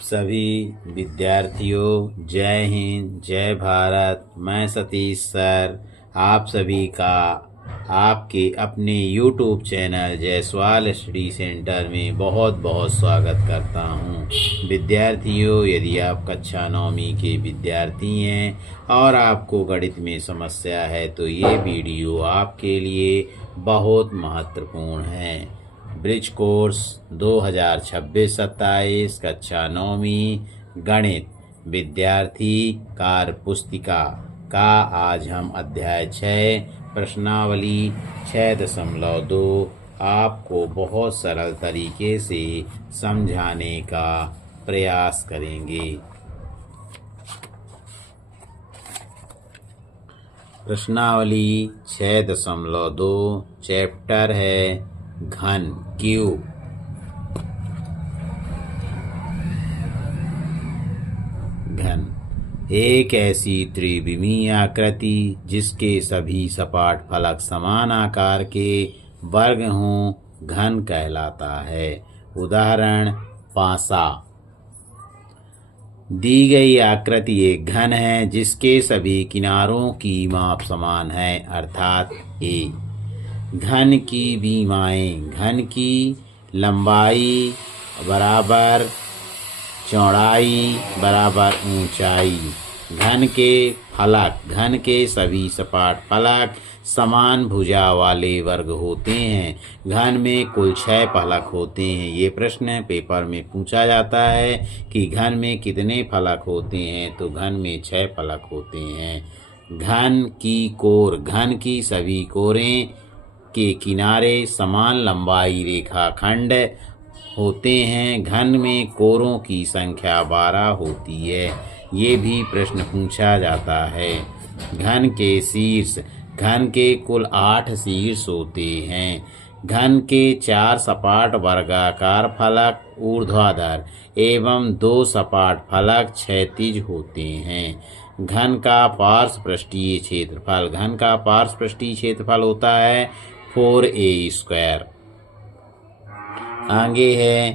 सभी विद्यार्थियों जय हिंद जय भारत। मैं सतीश सर आप सभी का आपके अपने YouTube channel Jaiswal study centre में बहुत बहुत स्वागत करता हूं। विद्यार्थियों, यदि आप कक्षा 9वीं के विद्यार्थी हैं और आपको गणित में समस्या है तो ये वीडियो आपके लिए बहुत महत्वपूर्ण है। ब्रिज कोर्स 2026-27 कक्षा 9वीं गणित विद्यार्थी कार्य पुस्तिका का आज हम अध्याय 6 प्रश्नावली 6.2 आपको बहुत सरल तरीके से समझाने का प्रयास करेंगे। प्रश्नावली 6.2 चैप्टर है घन क्यूब। घन एक ऐसी त्रिविमीय आकृति जिसके सभी सपाट फलक समान आकार के वर्ग हों घन कहलाता है। उदाहरण पासा। दी गई आकृति एक घन है जिसके सभी किनारों की माप समान है अर्थात ए। घन की विमाएं घन की लंबाई बराबर चौड़ाई बराबर ऊंचाई। घन के फलक घन के सभी सपाट फलक समान भुजा वाले वर्ग होते हैं। घन में कुल 6 फलक होते हैं। ये प्रश्न पेपर में पूछा जाता है कि घन में कितने फलक होते हैं, तो घन में 6 फलक होते हैं। घन की कोर घन की सभी कोरें के किनारे समान लंबाई रेखाखंड होते हैं। घन में कोरों की संख्या 12 होती है। ये भी प्रश्न पूछा जाता है। घन के शीर्ष घन के कुल 8 शीर्ष होते हैं। घन के 4 सपाट वर्गाकार फलक ऊर्ध्वाधर एवं 2 सपाट फलक क्षैतिज होते हैं। घन का पार्श्व पृष्ठीय क्षेत्रफल घन का पार्श्व पृष्ठीय क्षेत्रफल होता है 4a²। आगे है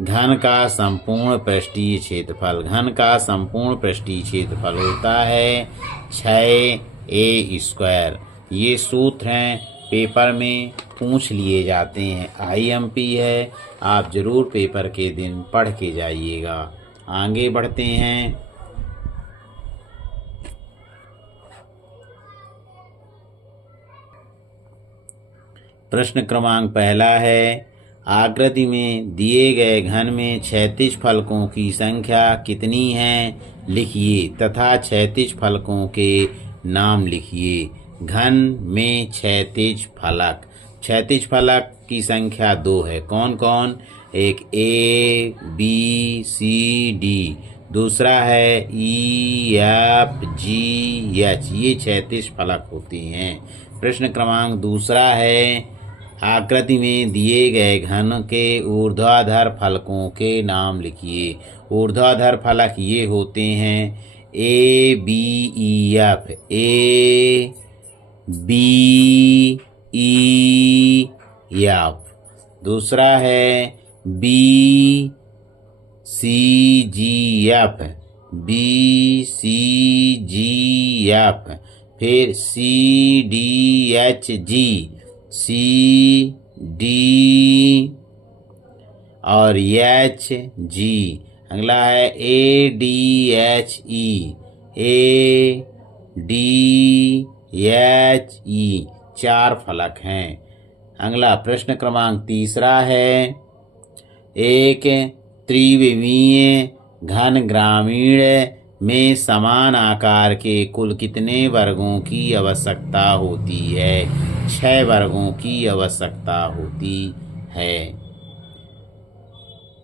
घन का संपूर्ण पृष्ठीय क्षेत्रफल घन का संपूर्ण पृष्ठीय क्षेत्रफल होता है 6a²। ये सूत्र हैं, पेपर में पूछ लिए जाते हैं, IMP है। आप जरूर पेपर के दिन पढ़ के जाइएगा। आगे बढ़ते हैं। प्रश्न क्रमांक पहला है, आकृति में दिए गए घन में क्षैतिज फलकों की संख्या कितनी है लिखिए तथा क्षैतिज फलकों के नाम लिखिए। घन में क्षैतिज फलक की संख्या 2 है। कौन कौन? एक A B C D, दूसरा है E F G H। ये क्षैतिज फलक होते हैं। प्रश्न क्रमांक दूसरा है, आकृति में दिए गए घन के ऊर्ध्वाधर फलकों के नाम लिखिए। ऊर्ध्वाधर फलक ये होते हैं A B E F। A B E F। दूसरा है B C G F। B C G F। फिर C D H G C D और H G। अगला है A D H E। A D H E 4 फलक हैं। अगला प्रश्न क्रमांक तीसरा है, एक त्रिविमीय घन ग्रामीण में समान आकार के कुल कितने वर्गों की आवश्यकता होती है? 6 वर्गों की आवश्यकता होती है।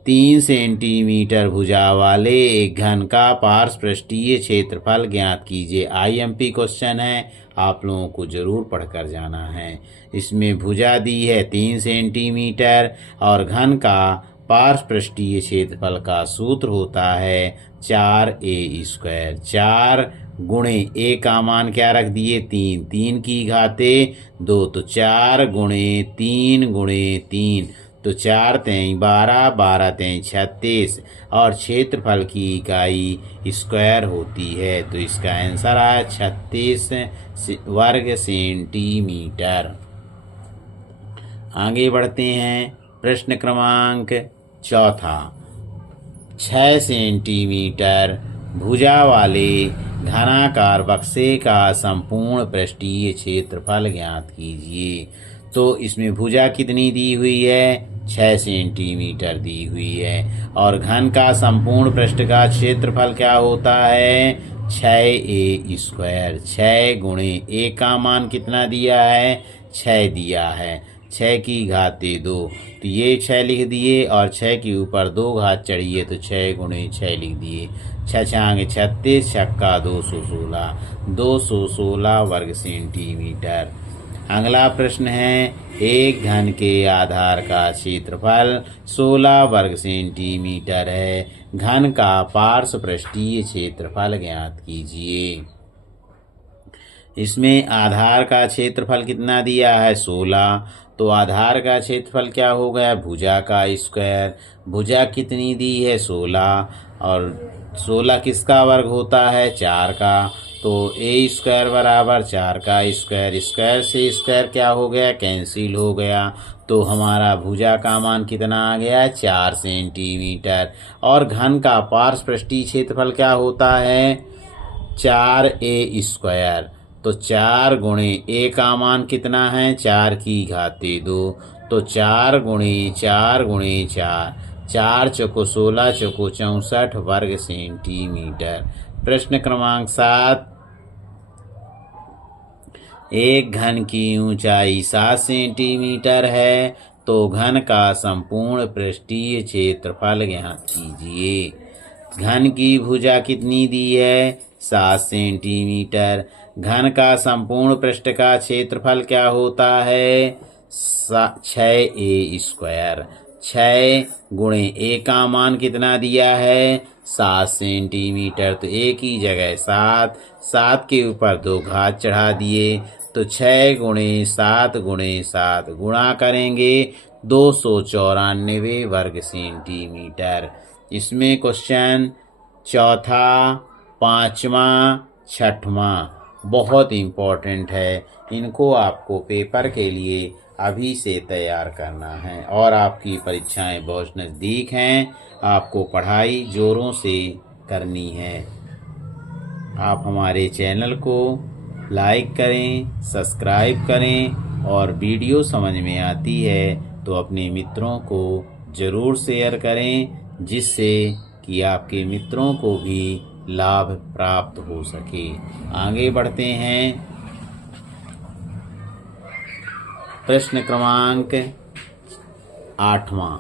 3 सेंटीमीटर भुजा वाले एक घन का पार्श्व पृष्ठीय क्षेत्रफल ज्ञात कीजिए। IMP क्वेश्चन है, आप लोगों को जरूर पढ़कर जाना है। इसमें भुजा दी है 3 सेंटीमीटर और घन का पार्श्व पृष्ठीय क्षेत्रफल का सूत्र होता है 4a²। 4 गुणे a का मान क्या रख दिए? 3। 3 की घाते 2, तो 4 गुणे 3 गुणे 3, तो 4 तेई 12, 12 तेई 36 और क्षेत्रफल की इकाई स्क्वायर होती है। तो इसका आंसर है 36 वर्ग सेंटीमीटर। आगे बढ़ते हैं। प्रश्न क्रमांक 4। 6 सेंटीमीटर भुजा वाले घनाकार बक्से का संपूर्ण पृष्ठीय क्षेत्रफल ज्ञात कीजिए। तो इसमें भुजा कितनी दी हुई है? 6 सेंटीमीटर दी हुई है। और घन का संपूर्ण पृष्ठ का क्षेत्रफल क्या होता है? 6a square. 6 गुणे a का मान कितना दिया है? 6 दिया है। 6 की घाते 2, तो ये 6 लिख दिए और 6 के ऊपर 2 घात चढ़िए तो 6 गुणे 6 लिख दिए। 6 छांगे 36, छक्का 216, 216 वर्ग सेंटीमीटर। अगला प्रश्न है, एक घन के आधार का क्षेत्रफल 16 वर्ग सेंटीमीटर है। घन का पार्श्व पृष्ठीय क्षेत्रफल ज्ञात कीजिए। इसमें आधार का क्षेत्रफल कितना दिया है? 16। तो आधार का क्षेत्रफल क्या हो गया? भुजा का स्क्वायर। भुजा कितनी दी है? 16। और 16 किसका वर्ग होता है? 4 का। तो a स्क्वायर बराबर 4 का स्क्वायर। स्क्वायर से स्क्वायर क्या हो गया? कैंसिल हो गया। तो हमारा भुजा का मान कितना आ गया? 4 सेंटीमीटर। और घन का पार्श्व पृष्ठीय क्षेत्रफल क्या होता है? 4a square. तो 4 गुणे a का मान कितना है? 4 की घाते 2, तो 4 गुणे 4 गुणे 4, 4 चौको 16, चौको 64 वर्ग सेंटीमीटर। प्रश्न क्रमांक 7। एक घन की ऊंचाई 7 सेंटीमीटर है, तो घन का संपूर्ण पृष्ठीय क्षेत्रफल ज्ञात कीजिए। घन की भुजा कितनी दी है? 7 सेंटीमीटर। घन का संपूर्ण पृष्ठ का क्षेत्रफल क्या होता है? 6a square. 6 गुणे a का मान कितना दिया है? 7 सेंटीमीटर। तो a की जगह 7, 7 के ऊपर 2 घात चढ़ा दिए तो 6 गुणे 7 गुणे 7 गुणा करेंगे 294 वर्ग सेंटीमीटर। इसमें क्वेश्चन चौथा, 5वां, 6वां बहुत इम्पोर्टेंट है। इनको आपको पेपर के लिए अभी से तैयार करना है और आपकी परीक्षाएं बहुत नज़दीक हैं। आपको पढ़ाई जोरों से करनी है। आप हमारे चैनल को लाइक करें, सब्सक्राइब करें और वीडियो समझ में आती है तो अपने मित्रों को ज़रूर शेयर करें, जिससे कि आपके मित्रों को भी लाभ प्राप्त हो सके। आगे बढ़ते हैं। प्रश्न क्रमांक 8वां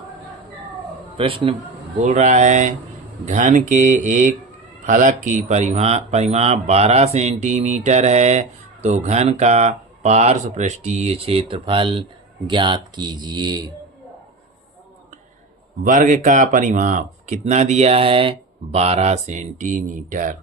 प्रश्न बोल रहा है, घन के एक फलक की परिमाप 12 सेंटीमीटर है, तो घन का पार्श्व पृष्ठीय क्षेत्रफल ज्ञात कीजिए। वर्ग का परिमाप कितना दिया है? 12 सेंटीमीटर।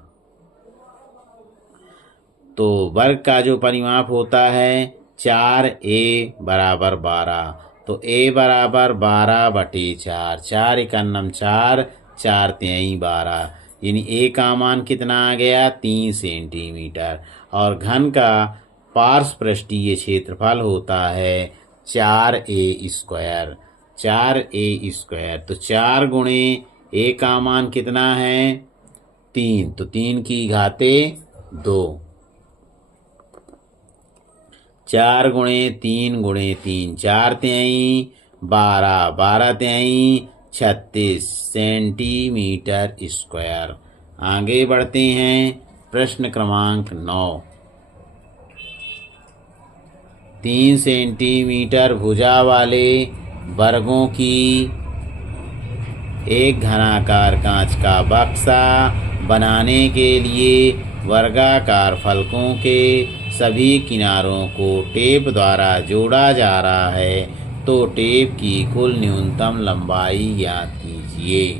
तो वर्ग का जो परिमाप होता है 4a बराबर 12, तो a बराबर 12/4, 4 एकन्नम 4, 4 तेई 12, यानी a का मान कितना आ गया? 3 सेंटीमीटर। और घन का पार्श्व पृष्ठीय क्षेत्रफल होता है 4a स्क्वायर। 4a स्क्वायर, तो 4 गुणे a का मान कितना है? 3, तो 3 की घाते 2, 4 गुणे 3 गुणे 3, 4 तेई 12, 12 तेई 36 सेंटीमीटर स्क्वायर। आगे बढ़ते हैं। प्रश्न क्रमांक 9। 3 सेंटीमीटर भुजा वाले वर्गों की एक घनाकार कांच का बक्सा बनाने के लिए वर्गाकार फलकों के सभी किनारों को टेप द्वारा जोड़ा जा रहा है, तो टेप की कुल न्यूनतम लंबाई ज्ञात कीजिए।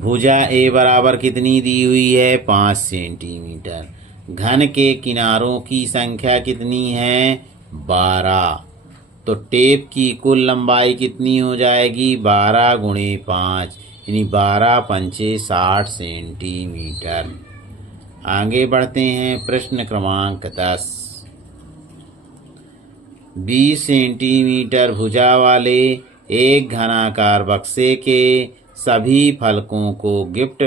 भुजा ए बराबर कितनी दी हुई है? 5 सेंटीमीटर। घन के किनारों की संख्या कितनी है? 12। तो टेप की कुल लंबाई कितनी हो जाएगी 12 गुणे 5 यानी 12 पंचे 60 सेंटीमीटर। आगे बढ़ते हैं प्रश्न क्रमांक 10। 20 सेंटीमीटर भुजा वाले एक घनाकार बक्से के सभी फलकों को गिफ्ट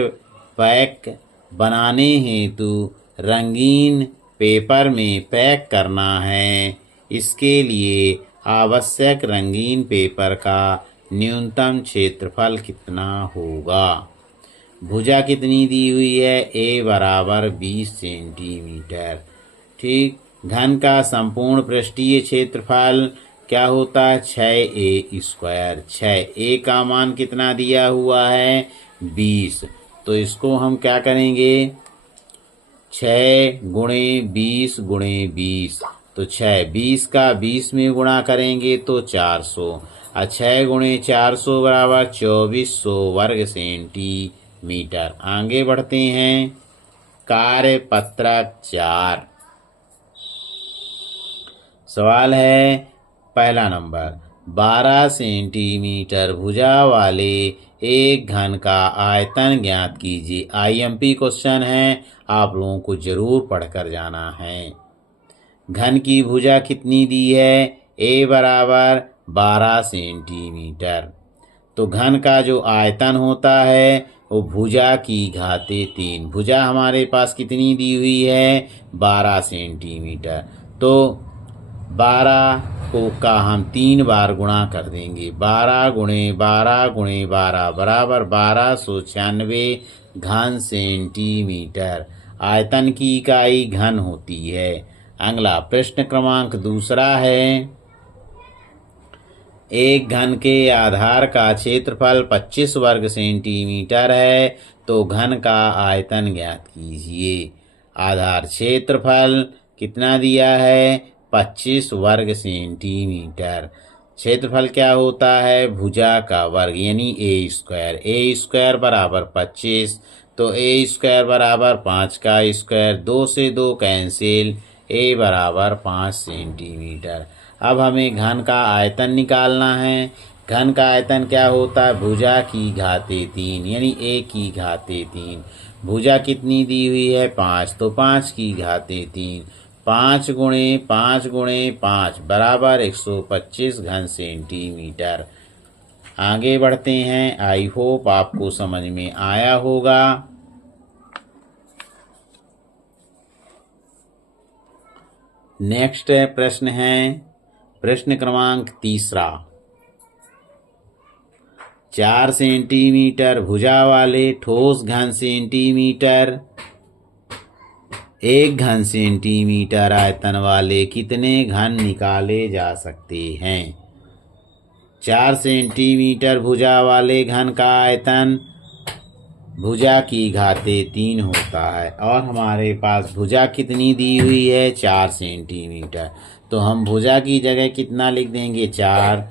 पैक बनाने हेतु रंगीन पेपर में पैक करना है। इसके लिए आवश्यक रंगीन पेपर का न्यूनतम क्षेत्रफल कितना होगा। भुजा कितनी दी हुई है ए बराबर 20 सेंटीमीटर। ठीक, घन का संपूर्ण पृष्ठीय क्षेत्रफल क्या होता है 6a स्क्वायर। 6a का मान कितना दिया हुआ है 20। तो इसको हम क्या करेंगे 6 गुणे 20 गुणे 20। तो 20 का 20 में गुणा करेंगे तो 400 और 6 गुणे 400 बराबर 2400 वर्ग सेंटीमीटर। आगे बढ़ते हैं कार्य पत्रक 4। सवाल है पहला नंबर 12 सेंटीमीटर भुजा वाले एक घन का आयतन ज्ञात कीजिए। आईएमपी क्वेश्चन है, आप लोगों को जरूर पढ़कर जाना है। घन की भुजा कितनी दी है ए बराबर 12 सेंटीमीटर। तो घन का जो आयतन होता है वो भुजा की घाते 3। भुजा हमारे पास कितनी दी हुई है 12 सेंटीमीटर। तो 12 का हम 3 बार गुणा कर देंगे। 12 गुणे 12 गुणे 12 बराबर 1296 घन सेंटीमीटर। आयतन की इकाई घन होती है। अगला प्रश्न क्रमांक दूसरा है, एक घन के आधार का क्षेत्रफल 25 वर्ग सेंटीमीटर है, तो घन का आयतन ज्ञात कीजिए। आधार क्षेत्रफल कितना दिया है 25 वर्ग सेंटीमीटर। क्षेत्रफल क्या होता है भुजा का वर्ग यानी ए स्क्वायर। ए स्क्वायर बराबर 25, तो ए स्क्वायर बराबर 5 का स्क्वायर, 2 से 2 कैंसिल, ए बराबर 5 सेंटीमीटर। अब हमें घन का आयतन निकालना है। घन का आयतन क्या होता है भुजा की घाते 3 यानी ए की घाते 3। भुजा कितनी दी हुई है 5, तो 5 की घाते 3। 5 गुणे 5 गुणे 5 बराबर 125 घन सेंटीमीटर। आगे बढ़ते हैं। आई होप आपको समझ में आया होगा। नेक्स्ट प्रश्न है प्रश्न क्रमांक तीसरा। 4 सेंटीमीटर भुजा वाले ठोस घन सेंटीमीटर, 1 घन सेंटीमीटर आयतन वाले कितने घन निकाले जा सकते हैं। 4 सेंटीमीटर भुजा वाले घन का आयतन भुजा की घाते 3 होता है और हमारे पास भुजा कितनी दी हुई है 4 सेंटीमीटर। तो हम भुजा की जगह कितना लिख देंगे 4,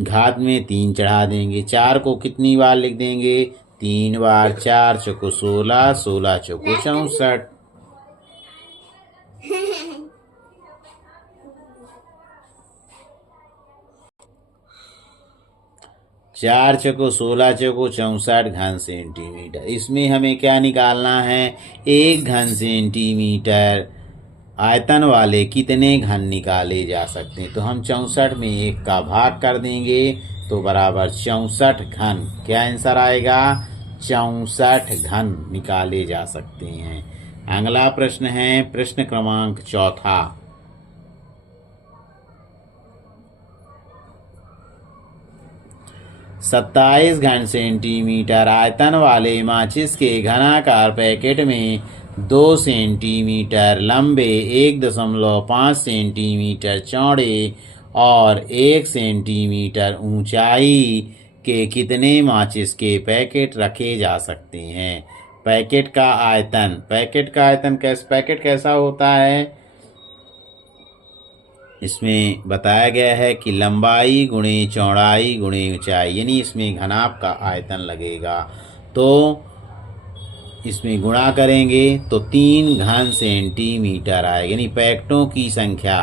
घात में 3 चढ़ा देंगे। 4 को कितनी बार लिख देंगे 3 बार। 4 चौको 16, 16 चौको 64। 4 चौको 16 चौको 64 घन सेंटीमीटर। इसमें हमें क्या निकालना है 1 घन सेंटीमीटर आयतन वाले कितने घन निकाले जा सकते हैं। तो हम 64 में 1 का भाग कर देंगे तो बराबर 64 घन। क्या आंसर आएगा 64 घन निकाले जा सकते हैं। अगला प्रश्न है प्रश्न क्रमांक चौथा। 27 घन सेंटीमीटर आयतन वाले माचिस के घनाकार पैकेट में 2 सेंटीमीटर लंबे, 1.5 सेंटीमीटर चौड़े और 1 सेंटीमीटर ऊंचाई के कितने माचिस के पैकेट रखे जा सकते हैं। पैकेट का आयतन पैकेट कैसा होता है, इसमें बताया गया है कि लंबाई गुणे चौड़ाई गुणे ऊंचाई, यानी इसमें घनाभ का आयतन लगेगा। तो इसमें गुणा करेंगे तो 3 घन सेंटीमीटर आएगा, यानी पैकेटों की संख्या।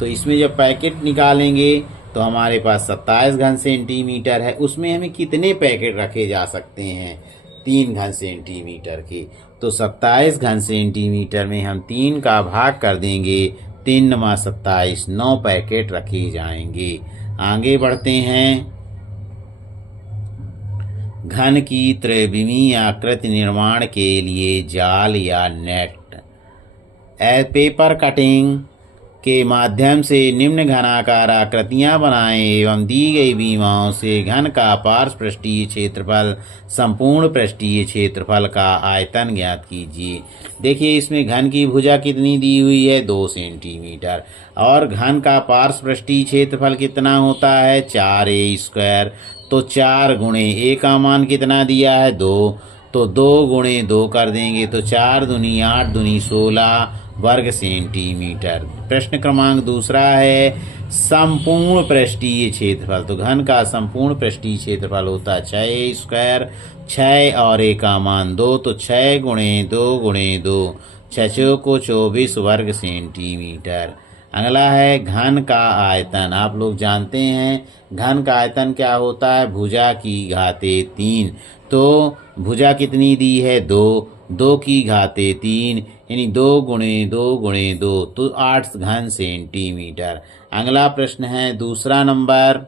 तो इसमें जब पैकेट निकालेंगे तो हमारे पास 27 घन सेंटीमीटर है। उसमें हमें कितने पैकेट रखे जा सकते हैं? 3 घन सेंटीमीटर के। तो 27 घन सेंटीमीटर में हम 3 का भाग कर देंगे, 3 × 27, 9 पैकेट रखे जाएंगे। आगे बढ़ते हैं। घन की त्रिविमीय आकृति निर्माण के लिए जाल या नेट पेपर कटिंग के माध्यम से निम्न घनाकार आकृतियां बनाएं एवं दी गई विमाओं से घन का पार्श्व पृष्ठीय क्षेत्रफल संपूर्ण पृष्ठीय क्षेत्रफल का आयतन ज्ञात कीजिए। देखिए इसमें घन की भुजा कितनी दी हुई है? 2 सेंटीमीटर। और घन का पार्श्व पृष्ठीय क्षेत्रफल कितना होता है? 4a²। तो 4 गुणे a का मान कितना दिया है? 2। तो 2 गुणे 2 कर देंगे तो 4 दूनी 8 दूनी 16 वर्ग सेंटीमीटर। प्रश्न क्रमांक दूसरा है संपूर्ण पृष्ठीय क्षेत्रफल। तो घन का संपूर्ण पृष्ठीय क्षेत्रफल होता है 6a²। 6 और a का मान 2, तो 6 गुणे 2 गुणे 2, 6 को 24 वर्ग सेंटीमीटर। अगला है घन का आयतन। आप लोग जानते हैं घन का आयतन क्या होता है? भुजा की घाते 3। तो भुजा कितनी दी है? 2। 2 की घाते 3 यानी 2 गुणे 2 गुणे 2, तो 8 घन सेंटीमीटर। अगला प्रश्न है दूसरा नंबर।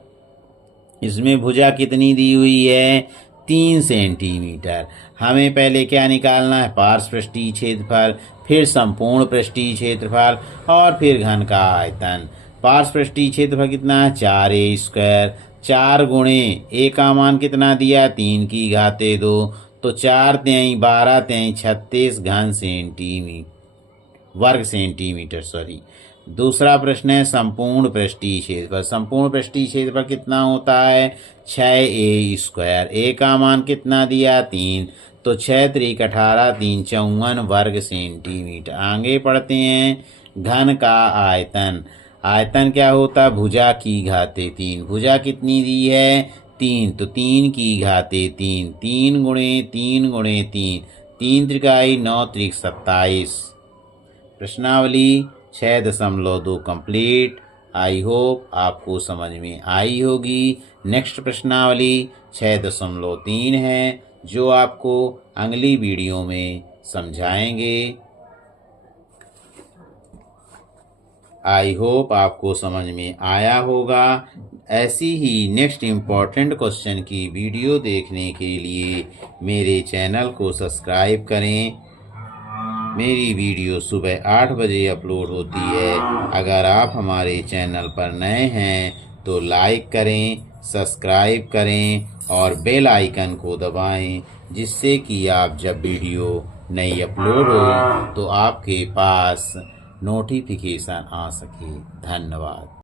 इसमें भुजा कितनी दी हुई है? 3 सेंटीमीटर। हमें पहले क्या निकालना है? पार्श्व पृष्ठीय क्षेत्रफल, फिर संपूर्ण पृष्ठीय क्षेत्रफल और फिर घन का आयतन। पार्श्व पृष्ठीय क्षेत्रफल कितना है? 4a²। 4 गुणे a का मान कितना दिया? 3 की घाते 2, तो 4 तिहाई 12 तिहाई 36 घन सेंटीमीटर वर्ग सेंटीमीटर सॉरी। दूसरा प्रश्न है संपूर्ण पृष्ठीय क्षेत्रफल। संपूर्ण पृष्ठीय क्षेत्रफल कितना होता है? 6a²। a का मान कितना दिया? 3। तो 6 त्रिक 18 3 54 वर्ग सेंटीमीटर। आगे पढ़ते हैं घन का आयतन। आयतन क्या होता? भुजा की घाते 3। भुजा कितनी दी है? 3। तो 3 की घाते 3। 3 गुणे 3 गुणे 3, 3 त्रिकाई 9 त्रिक 27। प्रश्नावली 6.2 कंप्लीट। आई होप आपको समझ में आई होगी। नेक्स्ट प्रश्नावली 6.3 है जो आपको अगली वीडियो में समझाएंगे। आई होप आपको समझ में आया होगा। ऐसी ही नेक्स्ट इम्पॉर्टेंट क्वेश्चन की वीडियो देखने के लिए मेरे चैनल को सब्सक्राइब करें। मेरी वीडियो सुबह 8 बजे अपलोड होती है। अगर आप हमारे चैनल पर नए हैं तो लाइक करें, सब्सक्राइब करें और बेल आइकन को दबाएं, जिससे कि आप जब वीडियो नई अपलोड हो तो आपके पास नोटिफिकेशन आ सके। धन्यवाद।